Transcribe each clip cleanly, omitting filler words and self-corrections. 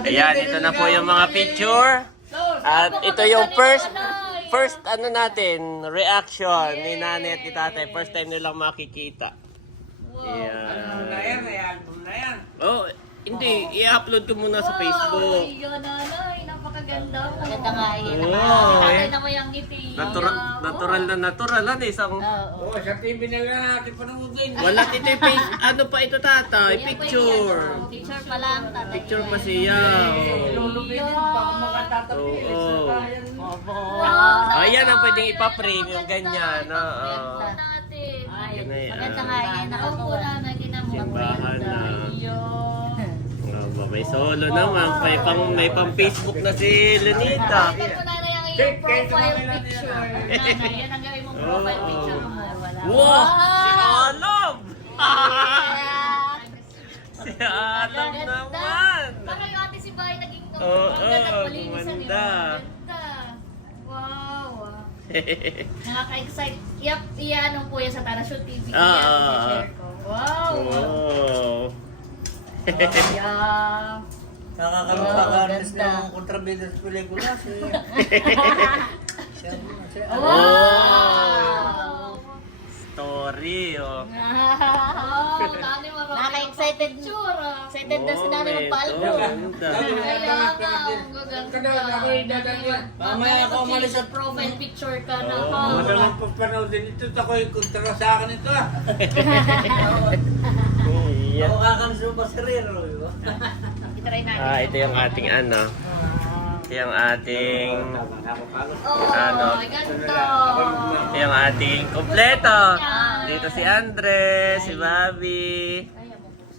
Ayan, ito na po yung mga picture. At ito yung first ano natin, reaction ni nanay at ni tatay. First time nilang makikita. Ano na yan? May album na yan. Oh, hindi. I-upload ko muna sa Facebook. Ay, nanay. Napakaganda mo. Maganda nga yun. Oo, Tatay eh. na mo yung ngiti. Natural na natural. Ano, isang... Oo. Oo, sa TV na lang natin panoodin. Wala ito yung face. Ano pa ito, tatay? Picture. Picture pa lang, tatay. Picture pa siya. Lulubinin pa kung makatatabi. Oo. Wow. Ayan ang pwedeng ipa-frame yung ganyan. Oo. natin. Ay, Yun na yan. maganda nga yun. Nakaupo na, nagina mo. Simbahan na. Ayun. May solo naman. May pang Facebook na si Lunita. Ito na na yung iyong profile picture. Nanay, yan ang gawin mong profile picture mo. Wow! Si Alam! Yes. Si Alam naman! Baka yung ate si Bay naging Oo, ganda at malinis ang ganda. Ganda. Wow. Nakaka-excite. Yep, iyan po yan sa Tarashoot TV. Share ko. Wow. Oh. Yeah. Nakakaroon ganda. ng kontrabida sa pelikula. Wow. Story, oh. Nakaka-excited. Excited na si nanay magpa-album. Kaya nga, ang gaganda. Mamaya ako umalis at Profile picture ka na. Oo. madalang pagpanoodin ito. Ako yung kontra sa akin ito. Iya. Ako kakanso pa si Rero. Itry natin. Ito yung ating ano. Ito yung ating... Oh, Ano? ganda. Ito yung ating kompleto. Dito si Andres, si Bobby.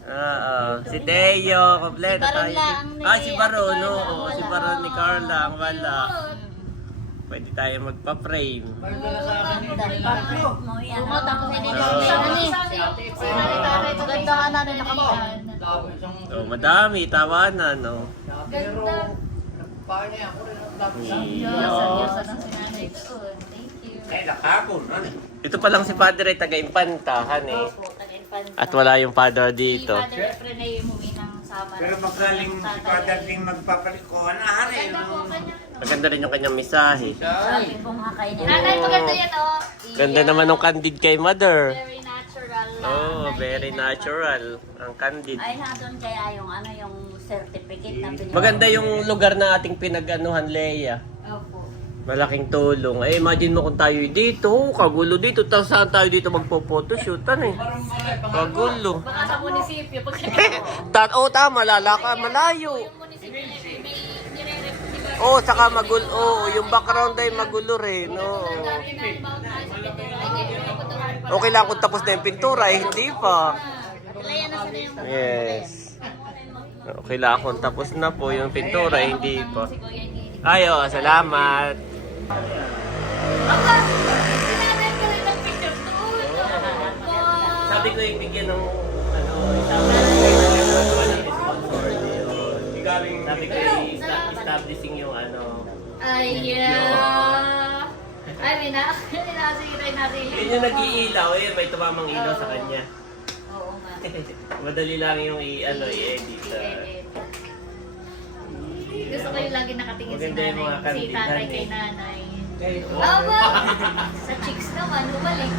Oo. Si Teo, kompleto Si Baron tayo. lang ni Si Baron, Ate Carla, oo. wala. Si Baron ni Carla, ang wala. Pwede tayo magpa-frame. Tapos hindi ko Oo. ganda ka na rin nakamuhan. So, madami, tawanan, no? Ganda. Seryoso ng sinanay doon. Thank you. Ay, nakapon. Ito pa lang si Padre, taga-Impantahan eh. Opo, taga-infanta. At wala yung Father Si dito. Father Efren ay umuwi ng Samar. Pero magaling si Father Ding magpapalikuhan. Hari. Ganda po, kanya. Maganda rin yung kanyang misahe. Sabi po nga kayo niya. Nanay, maganda yan, oh. Ganda naman ng candid kay Mother. Very natural lang. Oh, very natural. Ang candid. Ay, nandun kaya yung ano yung certificate na pinag- Maganda yung lugar na ating pinag-anuhan, Leia. Opo. Malaking tulong. Imagine mo kung tayo dito. Kagulo dito. Tapos saan tayo dito magpo-photoshoot? Ano eh? Kagulo. Baka sa munisipyo. Tama. Lalaka. Malayo. Yung munisipyo may nire-rep, di ba? Oh, saka magulo. Oh, yung background ay magulo rin. No. Okay lang kung tapos na yung pintura. Hindi pa. Kailangan na sila yung Yes. Okay lang kung tapos na po yung pintura. Hindi pa. Ay, oh, salamat. Aba! Sinanay ko rin ng picture doon. Sabi ko yung bigyan ng ano, sabi ko yung establishing yung ano. Ay, ay, minasiray na rin. Yun yung nag-iilaw eh, may tumamang ilaw sa kanya. Oo nga. Madali lang yung i-edit. Gusto ko yung lagi nakatingin si Maganda yung mga nanay. Si tatay kandidahan kay eh. nanay. Oh. Aba! Sa chicks naman, bumalik.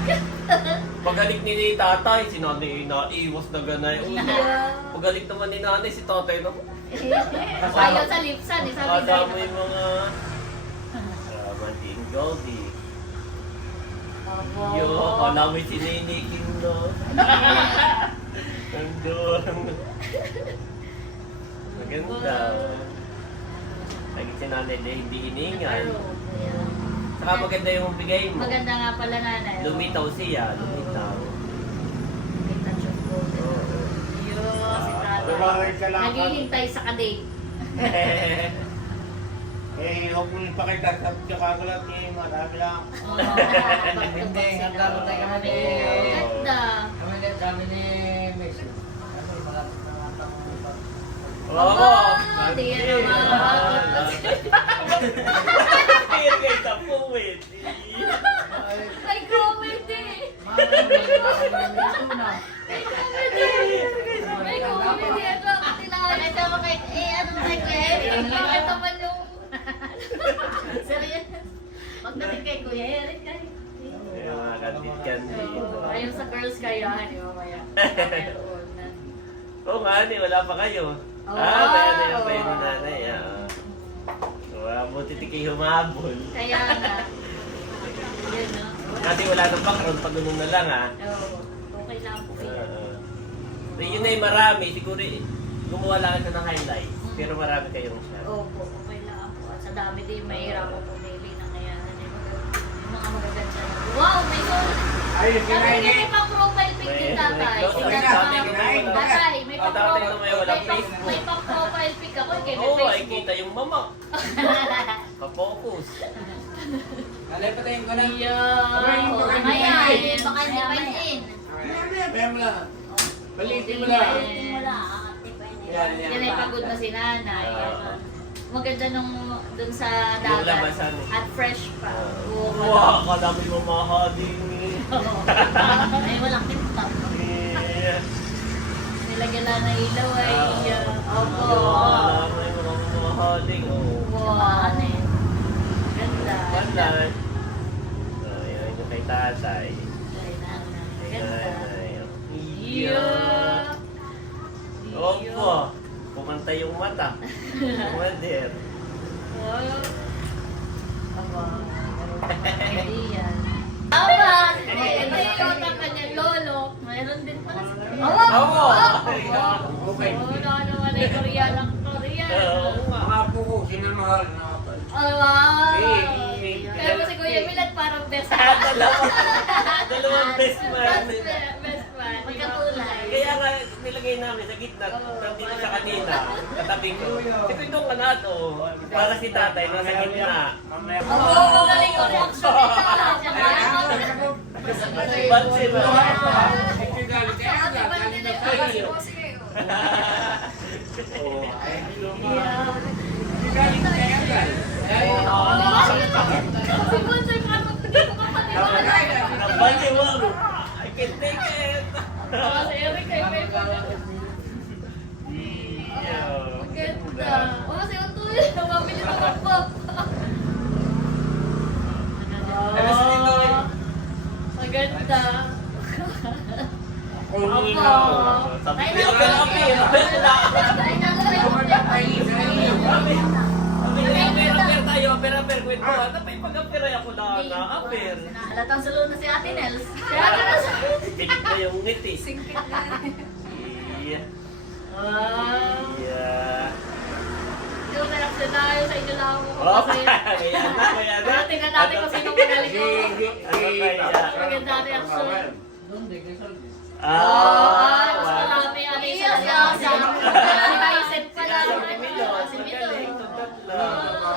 Pagalik ni tatay, si nanay naiwas na ganay. Pagalik naman ni nanay, si tatay na. Ayaw sa lipsan, eh, sabi Kasama na. yung mga Mandy and Goldie. Yo, kala mo si Nene Kindo. Nandun. Maganda. Lagi si nanay na hindi hiningan. Saka maganda yung bigay mo. Maganda nga pala nanay. Lumitaw siya, lumitaw. Yo, si tatay. Naghihintay sa kadate. Huwag mo nang pakita sa kakagulat niya. Marami lang. Hindi, nagkaroon tayo kami. Ganda. Kami ni Messi. Oo! Di yan naman. Here guys, the poet. May comment eh. May comment eh. Ito, katilaan. Ito, ano kay Kuya Eric kahit. Yung mga kandit-kandit. Ayun sa girls kayo, hani mamaya. Meron na. Oo nga, ni, wala pa kayo. Oo. May pa yung nanay. Buti di kayo humabol. Kaya nga. Yun, no? Kasi wala nang background, pag-unong na lang Oo. Okay lang po yun. Yun ay marami, siguro gumawa lang ito ng highlights. Pero marami kayong shot. Opo, okay lang po. At sa dami din, mahirap po pumili ng ngayon. Yung mga magaganda. Wow, may gold! Ay, Sabi niya may pang-profile pic din tatay. Tatay, may pang-profile pic ako. Kaya may Oo, ay Facebook. kita yung mama. Pa-focus. Alay pa tayong ka na. Yeah. Mamaya, baka hindi pa yun. Bayam mo lang. Balitin mo lang. Wala, ate pa yun. Yan ay pagod na si nanay. Maganda nung dun sa Yung dagat. labasan. At fresh pa. Oo, Wow, kadami mo mahading. Ay, walang tintap. Nilagyan na ng ilaw ay. Opo. Kadami mo mahading. Wow. Ganda. Ganda. Yan yung kay tatay. Ay, nanay. Kay Ganda. nanay. Yeah. Opo. Kumanta yung mata. Mother. Wow. Aba. Idea. Aba! Ito yung kanya lolo. Mayroon din pala. Oo. Okay. Oo, naman ay Korean ang Korean. Mga po ko, sinamahal na ako. Kaya mo si Kuya Milad parang best Ah, friend. Dalawang best man. Best friend. Magkatulay. Kaya nga nilagay namin sa gitna, dito sa kanina, katabi ko. Ito itong kanato, para si tatay nasa gitna. Mamaya po. Oo, galing yung reaction nila. Bansin mo. Si Bonsoy pa magtagay ko kapaniwala. Bansin mo. I can take it. Si Eric ay may pala. Maganda. Si Utoy, namamili na magpap. Maganda. Sabi ko, Pero kwento, ano pa yung pag-apira ako lang na apir? Halatang sulo na si Ate Nels. Kaya ka na sa... Tigit na yung ngiti. Yeah. Yeah. Yung reaction tayo sa inyo lang ako Oh, kasi. kaya na. Tingnan natin kung sino magaling ko. Maganda ang reaction. Mas marami ano yung sa Si Tyson pala. Si Milo.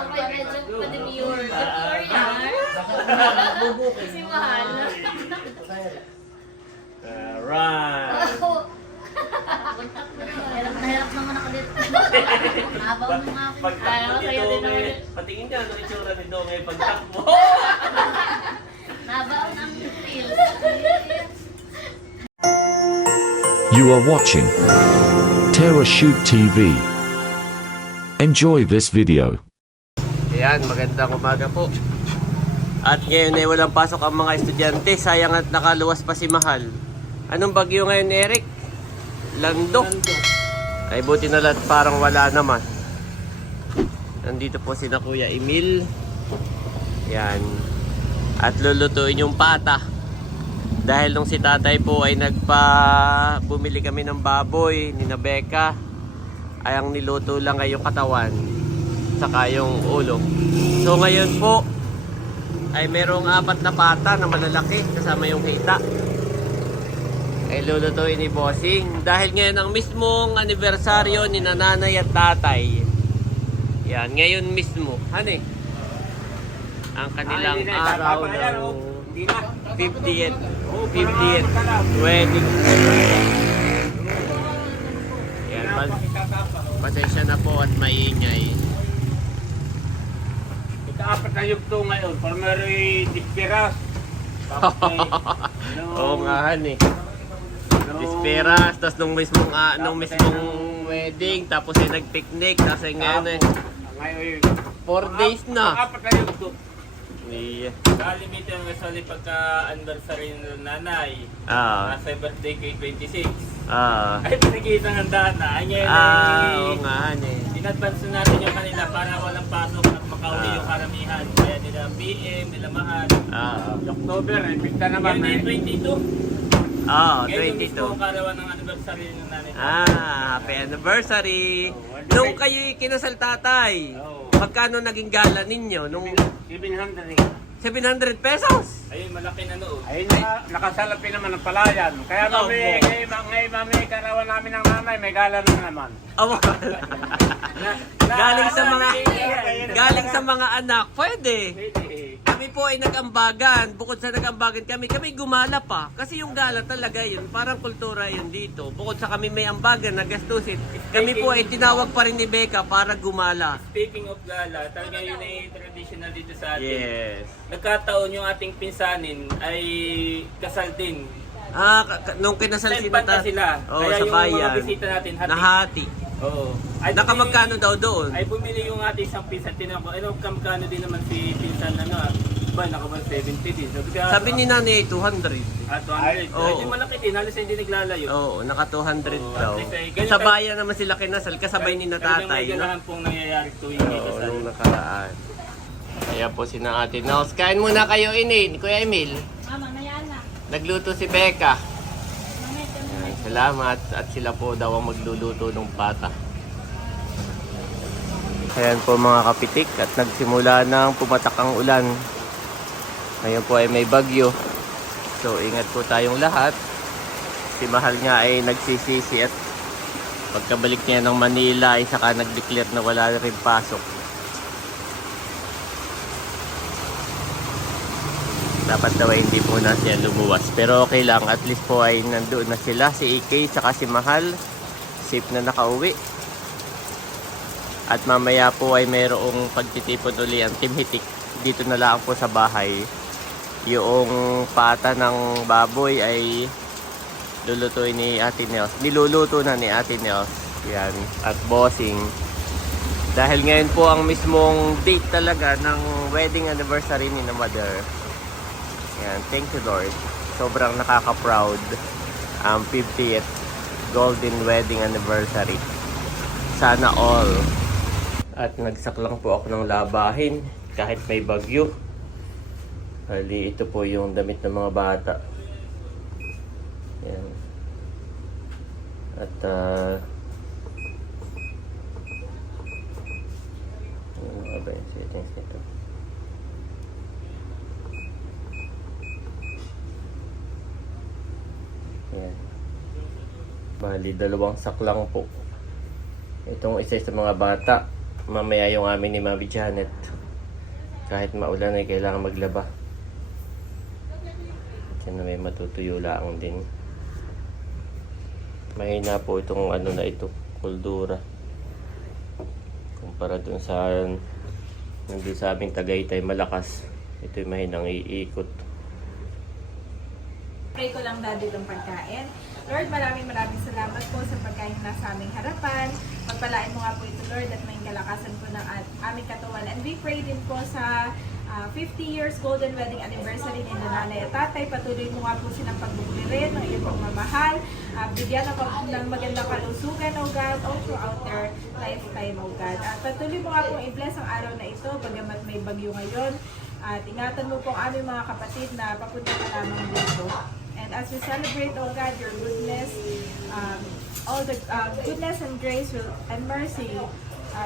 May medyo pa-demure. Si Mahal. Alright. Hirap naman ako dito. Nabaw mo nga ako. Ayaw, sa'yo din naman. Patingin niya, ano itsura ni Dome pagtakbo? Nabaw ang feel. You are watching Terra Shoot TV. Enjoy this video. Ayan, magandang umaga po. At ngayon ay walang pasok ang mga estudyante. Sayang at nakaluwas pa si Mahal. Anong bagyo ngayon, Eric? Lando. Ay buti na lang parang wala naman. Nandito po si na Kuya Emil. Yan. At lulutuin yung pata. Dahil nung si tatay po ay bumili kami ng baboy ni na Becca, ay ang niluto lang ay yung katawan saka yung ulo. So ngayon po ay merong 4 na pata na malalaki kasama yung hita. Ay lulutuin ni Bossing dahil ngayon ang mismong anibersaryo ni nanay at tatay. Yan, ngayon mismo. Hani? Ang kanilang araw ng 50th wedding. Yan, pasensya na po at maingay. Ika-apat na yugto ngayon, para meron dispiras. Oo nga, han eh. Disperas, tapos nung mismong wedding, tapos ay nag-picnic, tapos ay ngayon eh, Ngayon, 4 days na. apat na yugto. Iya. Kalimit yung kasali pagka anniversary ng nanay. Ah. Nasa birthday kay 26. Ah. Ay, pinag-iisang handaan na. Ay, ngayon Oo nga, eh. in-advance na natin yung kanila para walang pasok at makauli yung karamihan. Kaya nila PM, nila Mahal. Ah. October, epekta naman. Ngayon ay 22. Ah, Ngayon yung mismo 22. karawan ng anniversary ng nanay. Happy anniversary! Nung kayo'y kinasal tatay, Oo. magkano naging gala ninyo? Nung 700. 700 pesos? Ayun, malaki na noon. Ay, nakasalapin naman ng palayan. Kaya Oo. ngayon mami, karawan namin ng nanay, may gala na naman. Awa. galing sa mga anak, pwede. Kami po ay nag-ambagan. Bukod sa nag-ambagan kami gumala pa. Kasi yung gala talaga yun, parang kultura yun dito. Bukod sa kami may ambagan, nagastusin. Kami po ay tinawag pa rin ni Becca para gumala. Speaking of gala, talaga yun ay traditional dito sa atin. Yes. Nagkataon yung ating pinsanin ay kasal din. Nung kinasal Sempanta sila. Oo, Kaya sa yung bayan. mga bisita natin, hati. Nahati. Oo. Nakamagkano daw doon? Ay bumili yung ating isang pinsan. Tinanong ko, ano kamkano din naman si pinsan ba, naka 170 din. Sabi ni Nanay 200. At 200. Ay, oo. di malaki din. Halos hindi naglalayo. Oo, naka 200 Oo, daw. at least ay ganyan Sa ka- bayan naman sila kinasal, kasabay ni na Talagang tatay. may No? ganahan pong nangyayari tuwing may Oo, kasal. nung nakaraan. Kaya po si na Ate Nels. Kain muna kayo, Inin. Kuya Emil. Mamaya na. Nagluto si Becca. Mamaya na. Ayan, salamat. At sila po daw ang magluluto ng pata. Ayan po mga kapitik. At nagsimula ng pumatak ang ulan. Ngayon po ay may bagyo. So ingat po tayong lahat. Si Mahal nga ay nagsisisi at pagkabalik niya ng Manila ay saka nag-declare na wala rin pasok. Dapat daw ay hindi muna siya lumuwas. Pero okay lang, at least po ay nandoon na sila. Si EK saka si Mahal. Safe na nakauwi. At mamaya po ay mayroong pagtitipon uli ang Team Hitik. Dito na lang po sa bahay. Yung pata ng baboy ay lulutuin ni Ate Nels. Niluluto na ni Ate Nels. Yan. At bossing. Dahil ngayon po ang mismong date talaga ng wedding anniversary ni na Mother. Yan. Thank you Lord. Sobrang nakaka-proud ang 50th golden wedding anniversary. Sana all. At nagsaklang po ako ng labahin kahit may bagyo. Hali, ito po yung damit ng mga bata. Yan. At ano ba yung settings nito? Yan. Bali, 2 saklang po. Itong isa sa mga bata. Mamaya yung amin ni Mami Janet. Kahit maulan ay kailangan maglaba. Yan na may matutuyo lang din. Mahina po itong ano na ito, kuldura. Kumpara dun sa nandun sa aming Tagaytay malakas. Ito yung mahinang iikot. Pray ko lang daddy ng pagkain. Lord, maraming salamat po sa pagkain na sa aming harapan. Pagpalain mo nga po ito, Lord, at may kalakasan po ng aming katawan. And we pray din po sa 50 years golden wedding anniversary ni nanay at tatay. Patuloy mo nga po silang pagbubulirin ng iyong pagmamahal. Bigyan ng magandang kalusugan, O God, all throughout their lifetime, O God. At patuloy mo nga po i-bless ang araw na ito, bagamat may bagyo ngayon. At ingatan mo po ang aming mga kapatid na papunta ka lamang dito. And as we celebrate, oh God, your goodness, all the goodness and grace and mercy,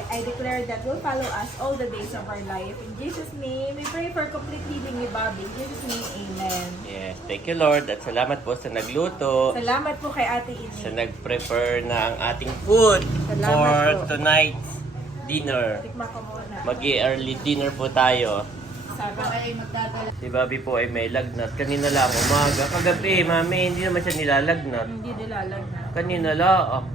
I declare that will follow us all the days of our life. In Jesus' name, we pray for complete healing ni Bobby. In Jesus' name, amen. Yes, thank you Lord. At salamat po sa nagluto. Salamat po kay Ate Sa Ini. nag-prepare ng ating food Salamat for po. tonight's dinner. Tikma ko muna. Mag-early dinner po tayo. Sabi ay magdadala. Si Bobby po ay may lagnat. Kanina lang umaga. Kagabi, mami, hindi naman siya nilalagnat. Hindi nilalag na. Kanina lang.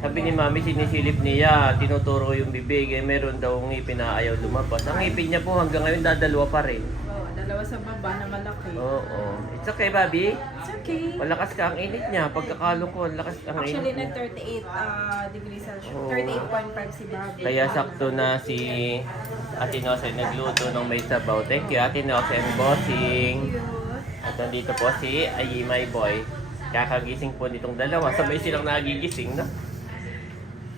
Sabi ni mami, sinisilip niya, tinuturo yung bibig. Eh, meron daw ngipin na ayaw lumabas. Ang ngipin niya po hanggang ngayon dadalwa pa rin. Oo, dalawa sa baba na malaki. Oo. It's okay, Bobby. It's okay. Malakas ka ang init niya. Pagkakalong ko, lakas ang Actually, init niya. nag 38 degrees Celsius. Oo. 38.5 si Bobby. Kaya sakto na si Ate Nose ay nagluto ng may sabaw. Thank you, Ate Nose and Bossing. At nandito po si Ayimay Boy. Kakagising po nitong dalawa. Sabay silang nagigising, no?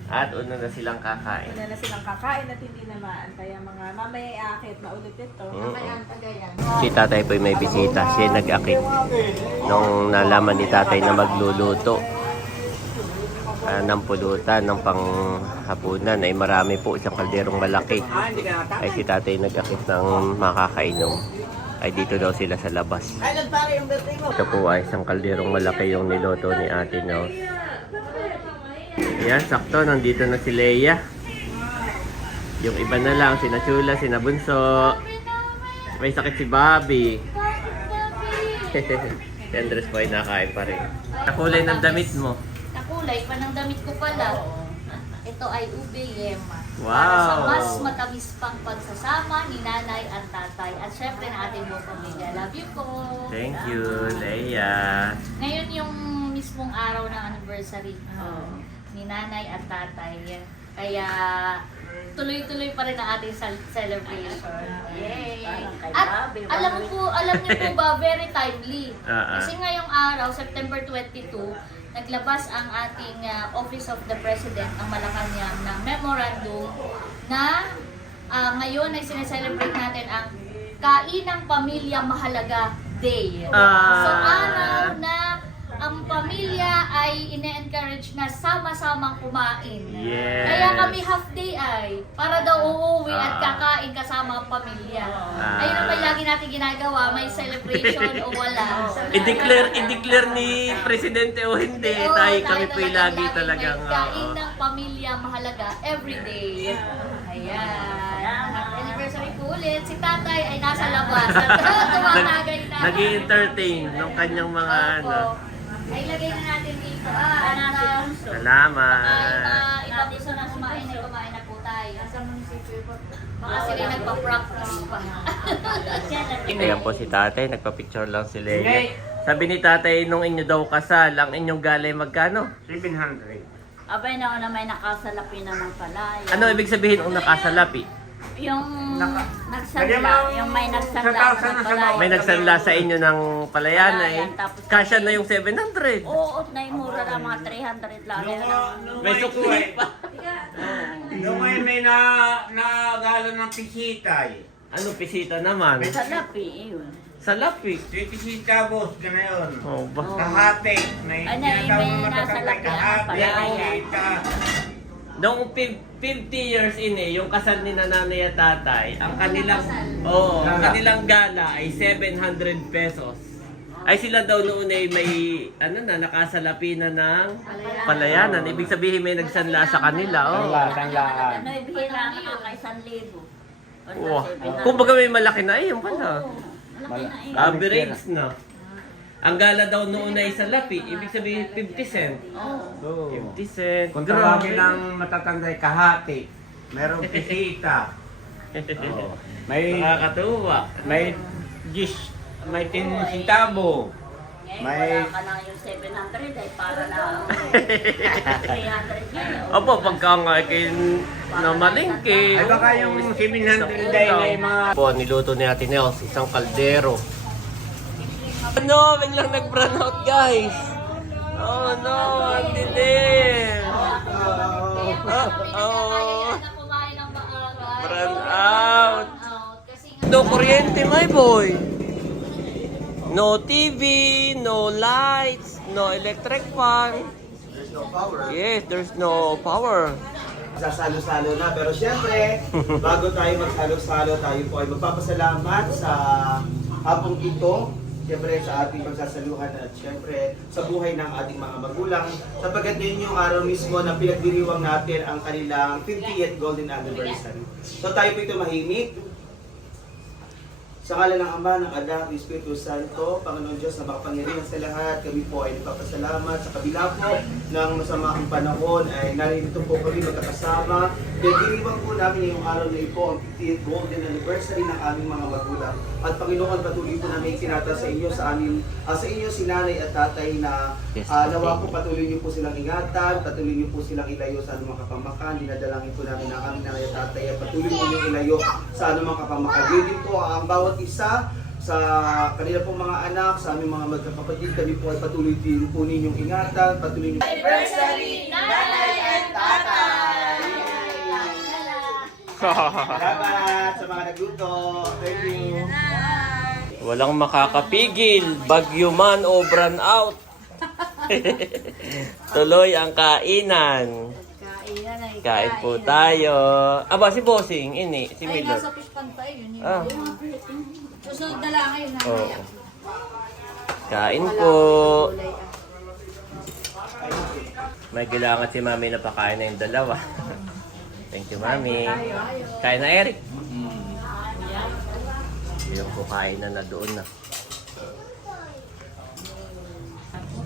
At una na silang kakain. Una na silang kakain at hindi na maantay ang mga mamaya aakit na ulit ito. Si tatay po may bisita. Siya nag-akit. Nung nalaman ni tatay na magluluto ng pulutan ng panghapunan ay marami po isang kalderong malaki. Ay si tatay nag-akit ng makakainom. Ay dito daw sila sa labas. Ito po ay isang kalderong malaki yung niloto ni Ate Nels. Yan, sakto. Nandito na si Leia. Yung iba na lang, sina Chula, sina Bunso. May sakit si Bobby. Si Andres po ay nakain pa rin. Nakulay ng damit mo. Nakulay pa ng damit ko pala. Ito ay ube yema. Wow. Para sa mas matamis pang pagsasama ni nanay at tatay. At syempre na ating buong pamilya. Love you po. Thank you, Leia. Ngayon yung mismong araw ng anniversary ni nanay at tatay. Kaya tuloy-tuloy pa rin ang ating celebration. Yay! At alam niyo po ba, very timely. Kasi ngayong araw, September 22, naglabas ang ating Office of the President ng Malacanang ng memorandum na ngayon ay sineselebrate natin ang Kainang Pamilya Mahalaga Day. So araw na ang pamilya ay ine-encourage na sama-samang kumain. Yes. Kaya kami half day ay para daw uuwi at kakain kasama ang pamilya. Ayun ang lagi natin ginagawa, may celebration o wala. I-declare ni Presidente o hindi, Oo, tayo tayo kami po lagi may talagang kain ng pamilya mahalaga every day. Ayan. Anniversary po ulit. Si tatay ay nasa labas. Tumatagay na. nag-i-entertain ng kanyang mga ano. Ay, lagay na natin dito. Salamat. Iba gusto na kumain na po tayo. Sa munisipyo po. Baka sila nagpa-practice pa. Ayan po si tatay, nagpa-picture lang si Leia. Sabi ni tatay, nung inyo daw kasal, ang inyong galay magkano? 700. Abay na ako na may nakasalapi naman pala. Ano ibig sabihin ng nakasalapi? Yung Lagyan nagsanla, mo yung may nagsanla sa tao, naman sana sa pala. bawat. May nagsanla sa inyo ng palayanay. Tapos Kasya na yung 700. Oo, na yung mura na mga 300 lang. May sukli pa. Nung ngayon may nagalo ng pisita eh. Ano pisita naman? Salapi, yun. Salapi. Si pisita boss ka na yun. Oh, ba? Kahati. May Ay, tinatawag may na nasa matatay lapi ang kahati. palaya. Pisita. Noong 50 years yung kasal ni nanay at tatay, ang kanilang ang Gala. kanilang gala ay 700 pesos. Ay sila daw noon ay may nakasalapi na ng palayanan. Ibig sabihin may nagsanla sa kanila. Oh. Sanglaan. Ano, ibigay na nakaka 1,000. Wow. Kumbaga may malaki na yung pala. Malaki na eh. Average na. Ang gala daw noon ay salapi, ibig sabihin 50 cent. Oo. 50 cent. Kung tawagin ng matatanda kahati. Merong pisita. Oh. May Nakakatuwa. may 10 may 10 centavo. May... May- Wala ka na yung 700 ay para na 300 ngayon. Opo, pagka nga kayo namalingke. Ay baka yung 700 ay may mga Po, niluto ni Ate Nels, isang kaldero. Ano, biglang nag-brown out, guys. Oh no, ang dilim. Oh, Kumain ng maaga. brown out. Kasi No kuryente, my boy. No TV, no lights, no electric fan. There's no power. Yes, there's no power. Sasalo-salo na. Pero syempre, bago tayo magsalo-salo, tayo po ay magpapasalamat sa hapong ito. Syempre sa ating pagsasaluhan at syempre sa buhay ng ating mga magulang. Sapagkat yun yung araw mismo na pinagdiriwang natin ang kanilang 50th golden anniversary. So tayo po ito mahimik. Sa ngala ng Ama, ng Anak, ng Espiritu Santo, Panginoon Diyos na makapangyarihan sa lahat, kami po ay nagpapasalamat sa kabila po ng masamaang panahon ay narito po kami magkakasama. Pinagdiriwang po namin ngayong araw na ito ang 50th golden anniversary ng aming mga magulang. At Panginoon, patuloy po namin kinata sa inyo, sa inyo si nanay at tatay na nawa po patuloy niyo po silang ingatan, patuloy niyo po silang ilayo sa anumang kapamakan. Dinadalangin po namin ang aming nanay at tatay at patuloy po niyong ilayo sa anumang kapamakan. Yun din po ang bawat isa sa kanila pong mga anak, sa aming mga magkakapatid, kami po ay patuloy din po ninyong ingatan, patuloy ninyong Anniversary, nanay and tatay! salamat sa mga nagluto. Thank you. Walang makakapigil, bagyo man o brand out. Tuloy ang kainan. Kain po tayo. Aba, si Bossing, ini, si Ay, Milo. nasa fishpan tayo. Yun Ah. Susunod na lang ngayon. Oo. Kain po. May kailangan si Mami na pakain na yung dalawa. Thank you, Mami. Kain na, Eric. Yung po kain na doon na.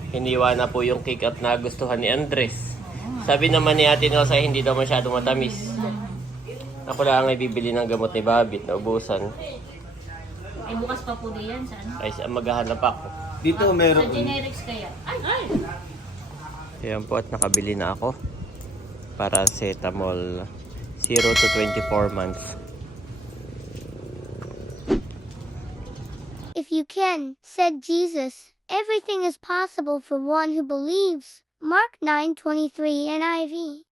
Hiniwa na po yung cake at nagustuhan ni Andres. Sabi naman ni Ate Nosa, hindi daw masyado matamis. Ako lang ay bibili ng gamot ni Babit na ubusan. Ay, bukas pa po diyan. Saan? Ay, maghahanap ako. Dito Sa meron. generics kaya. Ay! Ayan po at nakabili na ako. Paracetamol 0 to 24 months. If you can, said Jesus, everything is possible for one who believes. Mark 9:23 NIV.